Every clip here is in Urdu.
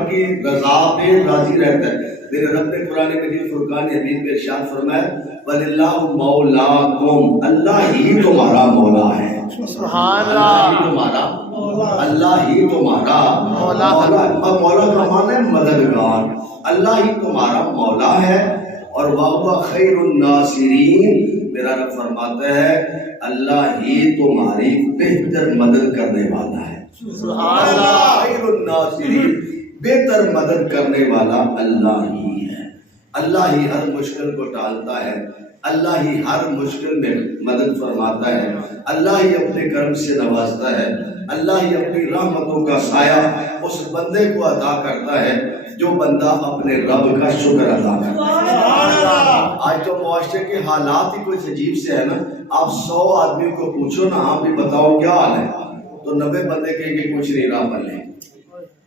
رب کی رضا پہ راضی رہتا ہے. میرے رب نے قرآن مجید فرقان حمید میں ارشاد فرمایا وَلِلَّهُ مَوْلَاكُمْ، اللہ ہی تمہارا مولا ہے. سبحان اللہ ہی اللہ. تمہارا، اللہ ہی تمہارا مولا مولا. اور مولا کا معنی ہے مددگار. اللہ ہی تمہارا مولا ہے. اور وَهُوَ خَيْرُ النَّاصِرِينَ، میرا رب فرماتا ہے اللہ ہی تمہاری بہتر مدد کرنے والا ہے. سبحان اللہ. خیر الناصرین، بہتر مدد کرنے والا اللہ ہی ہے. اللہ ہی ہر مشکل کو ٹالتا ہے. اللہ ہی ہر مشکل میں مدد فرماتا ہے. اللہ ہی اپنے کرم سے نوازتا ہے. اللہ ہی اپنی رحمتوں کا سایہ اس بندے کو عطا کرتا ہے جو بندہ اپنے رب کا شکر ادا کرتا ہے. آج تو معاشرے کے حالات ہی کچھ عجیب سے ہے نا. آپ 100 آدمی کو پوچھو نا آپ بھی بتاؤ کیا حال ہے، تو 90 بندے کہیں گے کچھ نہیں رہا بلے،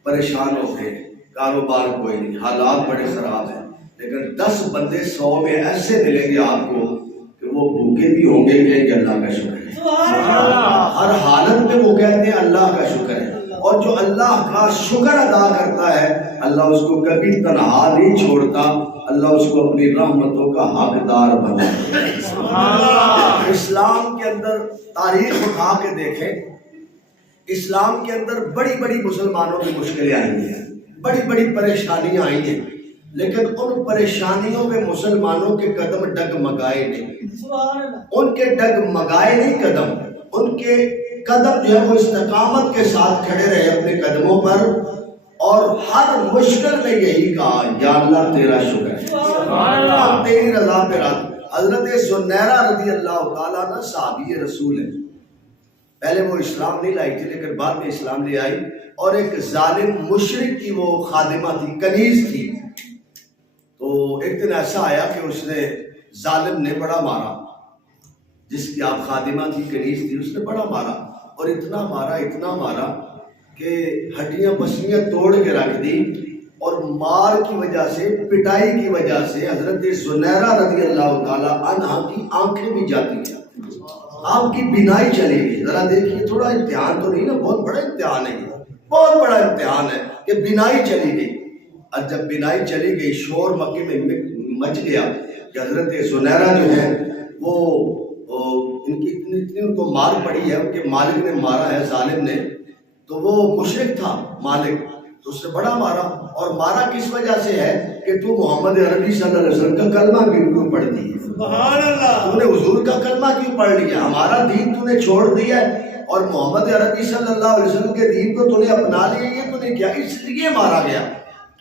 پریشان ہو گئے، کاروبار کوئی نہیں، حالات بڑے خراب ہیں. لیکن 10 بندے 100 میں ایسے ملیں گے آپ کو کہ وہ بھوکے بھی ہوں گے کہ اللہ کا شکر ہے. ہر حالت میں وہ کہتے ہیں اللہ کا شکر ہے. اور جو اللہ کا شکر ادا کرتا ہے اللہ اس کو کبھی تنہا نہیں چھوڑتا. اللہ اس کو اپنی رحمتوں کا حقدار بناتا ہے. اسلام کے اندر تاریخ اٹھا کے دیکھیں، اسلام کے اندر بڑی بڑی مسلمانوں کی مشکلیں آئی ہیں، بڑی بڑی پریشانیاں آئی ہیں، لیکن ان پریشانیوں میں مسلمانوں کے قدم ڈگمگائے نہیں. ان کے ڈگمگائے نہیں قدم، ان کے قدم جو ہے وہ استقامت کے ساتھ کھڑے رہے اپنے قدموں پر، اور ہر مشکل میں یہی کہا یا اللہ تیرا شکر ہے، ہم تیری رضا پہ راضی. حضرت زنیرہ رضی اللہ تعالیٰ عنہ صحابی رسول ہے. پہلے وہ اسلام نہیں لائی تھی لیکن بعد میں اسلام لے آئی، اور ایک ظالم مشرک کی وہ خادمہ تھی، کنیز تھی. تو ایک دن ایسا آیا کہ اس نے ظالم نے بڑا مارا، جس کی آپ خادمہ تھی، کنیز تھی، اس نے بڑا مارا، اور اتنا مارا کہ ہڈیاں پسلیاں توڑ کے رکھ دی. اور مار کی وجہ سے، پٹائی کی وجہ سے حضرت زنیرہ رضی اللہ تعالیٰ عنہ کی آنکھیں بھی جاتی ہیں، آپ کی بینائی چلی گئی. ذرا دیکھیے، تھوڑا امتحان تو نہیں نا، بہت بڑا امتحان ہے، بہت بڑا امتحان ہے کہ بینائی چلی گئی. اور جب بینائی چلی گئی شور مکے میں مچ گیا کہ حضرت زنیرہ جو ہے وہ ان کی اتنی ان کو مار پڑی ہے، ان کے مالک نے مارا ہے، ظالم نے. تو وہ مشرک تھا مالک، تو اس نے بڑا مارا. اور مارا کس وجہ سے ہے کہ تو محمد عربی صلی اللہ علیہ وسلم کا کلمہ کیوں پڑھ دی ہے، سبحان اللہ. تو نے حضور کا کلمہ کیوں پڑھ لیا، ہمارا دین تو نے چھوڑ دیا ہے اور محمد عربی صلی اللہ علیہ وسلم کے دین کو تو نے اپنا لیا، یہ تو نے کیا، اس لیے مارا گیا.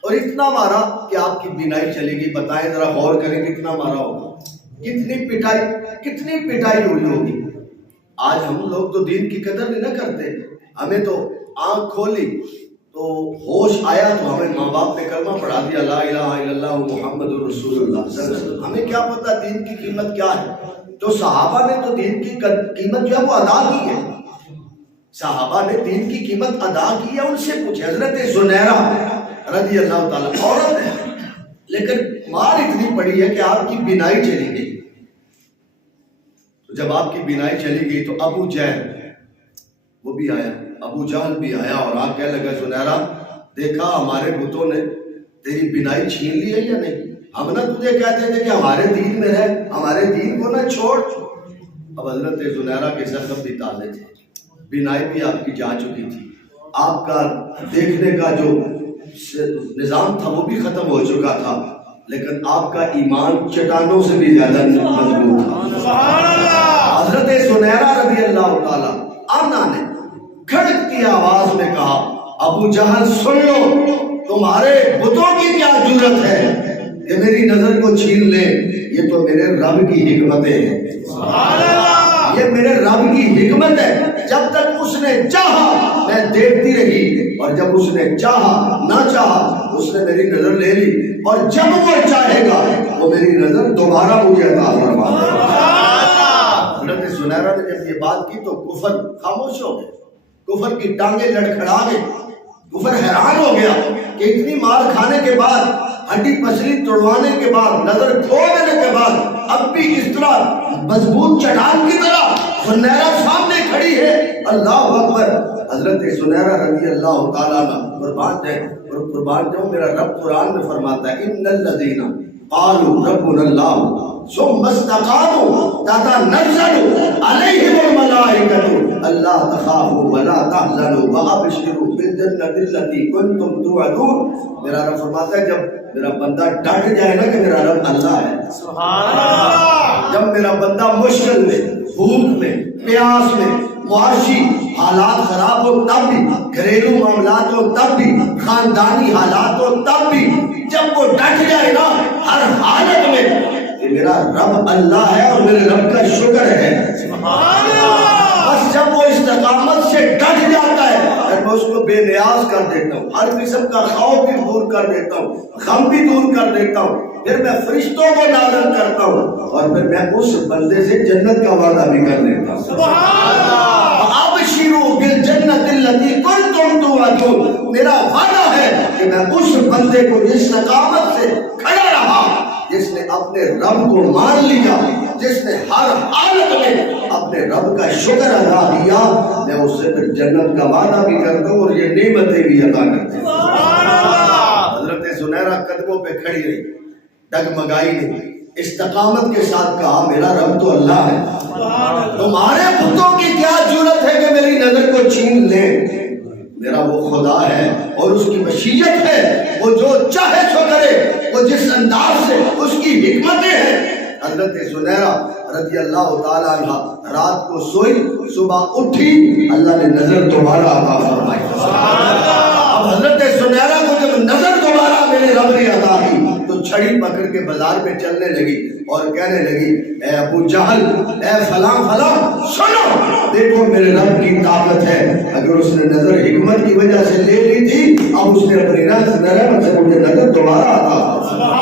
اور اتنا مارا کہ آپ کی بینائی چلی گئی. بتائیں ذرا غور کریں کتنا مارا ہوگا، کتنی پٹائی ہوئی ہوگی. آج ہم لوگ تو دین کی قدر نہیں نہ کرتے. ہمیں تو آنکھ کھولی تو ہوش آیا تو ہمیں ماں باپ نے کلمہ پڑھا دیا لا الہ الا اللہ محمد رسول اللہ صلی اللہ علیہ وسلم. ہمیں کیا پتہ دین کی قیمت کیا ہے. تو صحابہ نے تو دین کی قیمت جو ہے وہ ادا کی ہے. صحابہ نے دین کی قیمت ادا کی ہے. ان سے پوچھے، حضرت زنیرہ رضی اللہ تعالیٰ عورت ہے لیکن مار اتنی پڑی ہے کہ آپ کی بینائی چلی گئی. تو جب آپ کی بینائی چلی گئی تو ابو جہل وہ بھی آیا، ابو جہل بھی آیا اور آ کہنے لگا زنیرہ دیکھا ہمارے بتوں نے تیری بینائی چھین لی ہے یا نہیں، ہم نہ تجھے کہتے تھے کہ ہمارے دین میں رہ، ہمارے دین کو نہ چھوڑ. اب حضرت زنیرہ کے زخم بھی تازے تھے، بینائی بھی آپ کی جا چکی تھی، آپ کا دیکھنے کا جو نظام تھا وہ بھی ختم ہو چکا تھا، لیکن آپ کا ایمان چٹانوں سے بھی زیادہ مضبوط تھا. حضرت زنیرہ رضی اللہ تعالیٰ عنہ نے کھڑکتی آواز میں کہا ابو جہل سن لو، تمہارے بتوں کی کیا جرت ہے کہ میری نظر کو چھین لے، یہ تو میرے رب کی حکمتیں ہیں. یہ میرے رب کی حکمت ہے. جب تک اس نے چاہا میں دیکھتی رہی، اور جب اس نے چاہا نہ چاہا اس نے میری نظر لے لی، اور جب وہ چاہے گا وہ میری نظر دوبارہ مجھے عطا فرما دے گا. حضرت زنیرہ نے جب یہ بات کی تو کفر خاموش ہو گئے، کفر کی ٹانگیں لڑکھڑا گئے. کفر حیران ہو گیا کہ اتنی مار کھانے کے بعد، ہڈی پسلی توڑوانے کے بعد، نظر کھو دینے کے بعد اب بھی اس طرح مضبوط چٹان کی طرح زنیرہ سامنے کھڑی ہے، اللہ اکبر۔ حضرت سنیرہ رضی اللہ تعالیٰ عنہ قربان جاؤں، میرا رب قرآن میں فرماتا ہے ان الذین قالوا ربنا اللہ ثم استقاموا تتنزل علیہم الملائکۃ الا تخافوا ولا تحزنوا وابشروا بالجنۃ التي کنتم توعدون۔ میرا رب فرماتا ہے جب میرا بندہ ڈٹ جائے نا کہ میرا رب اللہ ہے، سبحان اللہ، جب میرا بندہ مشکل میں، بھوک میں، پیاس میں، معاشی حالات خراب ہو تب بھی، گھریلو معاملات ہو تب بھی، خاندانی حالات ہو تب بھی، جب وہ ڈٹ جائے نا ہر حالت میں کہ میرا رب اللہ ہے اور میرے رب کا شکر ہے، سبحان اللہ، بس جب وہ استقامت سے ڈٹ جاتا ہے پھر میں اس کو بے نیاز کر دیتا ہوں، ہر قسم کا خوف بھی دور کر دیتا ہوں، غم بھی دور کر دیتا ہوں، پھر میں فرشتوں کو نازل کرتا ہوں اور پھر میں اس بندے سے جنت کا وعدہ بھی کر دیتا ہوں۔ سبحان اللہ، ابشروا بالجنۃ التي کنتم توعدون، میرا وعدہ ہے کہ میں اس بندے کو جس استقامت سے کھڑا رہا، جس نے اپنے رب کو مان لیا، جس نے ہر حالت میں اپنے رب کا شکر ادا کیا، میں اس سے پھر جنت کا وعدہ بھی کرتا ہوں اور یہ نعمتیں بھی عطا کرتا ہوں۔ سبحان اللہ، حضرت سنیرہ قدموں پہ کھڑی رہی، ڈگمگائی نہیں، استقامت کے ساتھ کہا میرا رب تو اللہ ہے، تمہارے بتوں کی کیا ضرورت ہے کہ میری نظر کو چھین لیں، میرا وہ خدا ہے اور اس کی مشیت ہے، وہ جو چاہے سو کرے، وہ جس انداز سے، اس کی حکمتیں ہیں۔ حضرت سنیرہ رضی اللہ تعالیٰ عنہ رات کو سوئی، صبح اٹھی، اللہ نے نظر دوبارہ عطا فرمائی۔ اب حضرت سنیرہ کو جب نظر دوبارہ میرے رب نے عطا کی تو چھڑی پکڑ کے بازار میں چلنے لگی اور کہنے لگی اے ابو جہل، اے فلاں فلاں، سنو، دیکھو میرے رب کی طاقت ہے، اگر اس نے نظر حکمت کی وجہ سے لے لی تھی، اب اس نے اپنی نظر سے مجھے نظر دوبارہ عطا فرمائی۔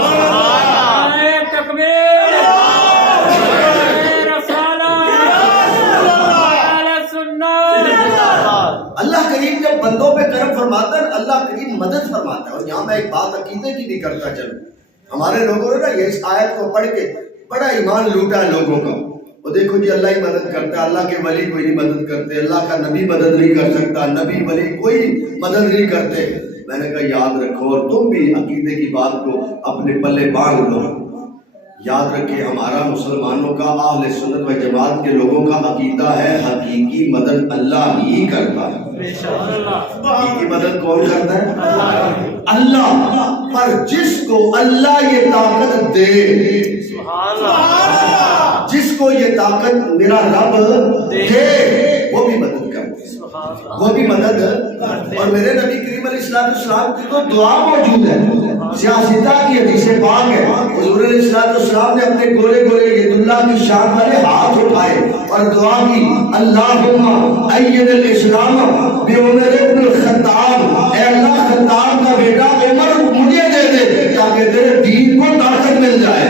اللہ کریم جب بندوں پہ کرم فرماتا ہے اللہ کریم مدد فرماتا ہے۔ اور یہاں میں ایک بات عقیدے کی نہیں کرتا چلوں، ہمارے لوگوں نے نا یہ اس آیت کو پڑھ کے بڑا ایمان لوٹا ہے لوگوں کا، وہ دیکھو جی اللہ ہی مدد کرتا ہے، اللہ کے ولی کوئی نہیں مدد کرتے، اللہ کا نبی مدد نہیں کر سکتا، نبی ولی کوئی مدد نہیں کرتے۔ میں نے کہا یاد رکھو اور تم بھی عقیدے کی بات کو اپنے پلے باندھ لو، یاد رکھیں ہمارا مسلمانوں کا، اہل سنت و جماعت کے لوگوں کا عقیدہ ہے حقیقی مدد اللہ ہی کرتا ہے۔ حقیقی مدد کون کرتا ہے؟ اللہ، پر جس کو اللہ یہ طاقت دے، جس کو یہ طاقت میرا رب دے، وہ بھی مدد کرتے ہیں، وہ بھی مدد۔ اور میرے نبی کریم علیہ السلام کی تو دعا موجود ہے، سیاستہ کی حدیث پاک ہے، حضور علیہ السلام نے اپنے گولے گولے ید اللہ کی شان والے ہاتھ اٹھائے اور دعا کی، اللہم اید الاسلام بعمر ابن الخطاب، اے اللہ خطاب کا بیٹا عمر مجھے دے دے تاکہ تیرے دین کو طاقت مل جائے،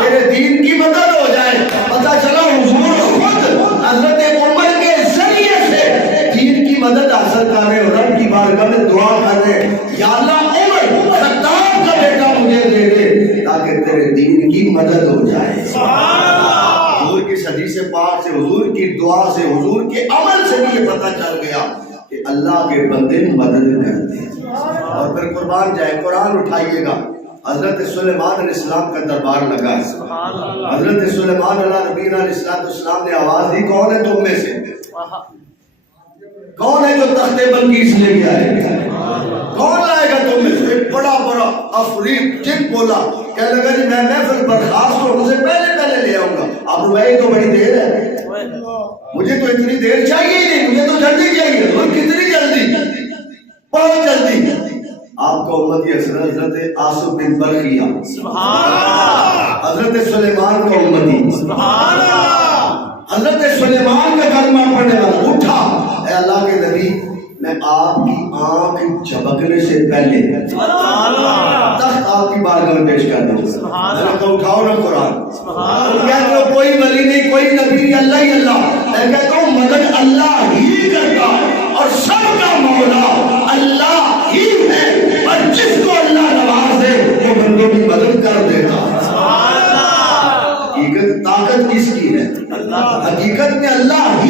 تیرے دین کی مدد ہو جائے۔ پتہ چلا حضور خود حضرت عمر کے ذریعے سے دین کی مدد حاصل کر رہے، اور رب کی بارگاہ میں دعا کر رہے، یا اللہ عمر خطاب کا بیٹا مجھے دے دے تاکہ تیرے دین کی مدد ہو جائے۔ حضور کی حدیث پاک سے، حضور کی دعا سے، حضور کے عمل سے بھی یہ پتہ چل گیا کہ اللہ کے بندے مدد کرتے ہیں۔ اور پھر قربان جائے، قرآن اٹھائیے گا، حضرت سلیمان علیہ السلام کا دربار لگا ہے، حضرت سلیمان علیہ نبینا علیہ السلام نے آواز دی، کون ہے تم میں سے، کون ہے جو تخت بلقیس لے کے آئے گا، کون لائے گا تم میں سے؟ ایک بڑا بڑا افریق جن بولا، کہنے لگا جی میں محفل برخاست ہوں، مجھے پہلے لے آؤں گا۔ اب بھائی تو بڑی دیر ہے، مجھے تو اتنی دیر چاہیے ہی نہیں، مجھے تو جلدی چاہیے۔ اور کتنی جلدی؟ بہت جلدی۔ آپ کو امتی حضرت آصف بن برخیہ، حضرت سلیمان کا امتی، حضرت سلیمان کا کلمہ پڑھنے والا اٹھا، اے اللہ کے نبی میں آپ کی آنکھ جھپکنے سے پہلے تخت آپ کی بارگاہ میں پیش کر دوں۔ میں نے کہا اٹھاؤ نا قرآن، تم کہتے ہو کوئی ولی نہیں، کوئی نبی نہیں، اللہ ہی اللہ۔ میں کہتا ہوں مدد اللہ ہی کرتا اور سب کا مولا اللہ ہی ہے، اور جس کو اللہ نواز دے وہ بندوں کی مدد کر دیتا۔ حقیقت طاقت کس کی ہے؟ حقیقت میں اللہ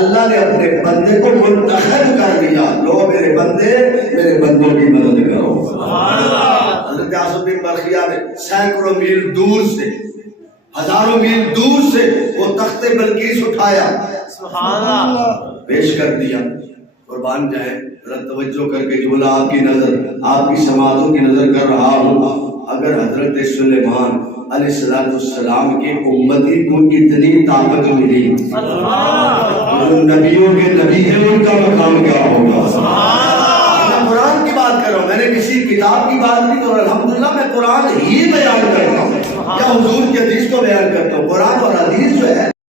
اللہ نے اپنے بندے کو منتخب کر دیا، لو میرے بندے میرے بندوں کی مدد کرو۔ حضرت آصف بن برخیہ نے سینکڑوں میل دور سے، ہزاروں میل دور سے وہ تخت بلقیس اٹھایا، سبحان اللہ، پیش کر دیا۔ قربان جائے، ذرا توجہ کر کے جو آپ کی نظر، آپ کی سماعتوں کی نظر کر رہا ہوں، اگر حضرت سلیمان علیہ السلام کی امتی کو اتنی طاقت ملی، جو نبیوں کے نبی ہیں ان کا مقام کیا ہوگا؟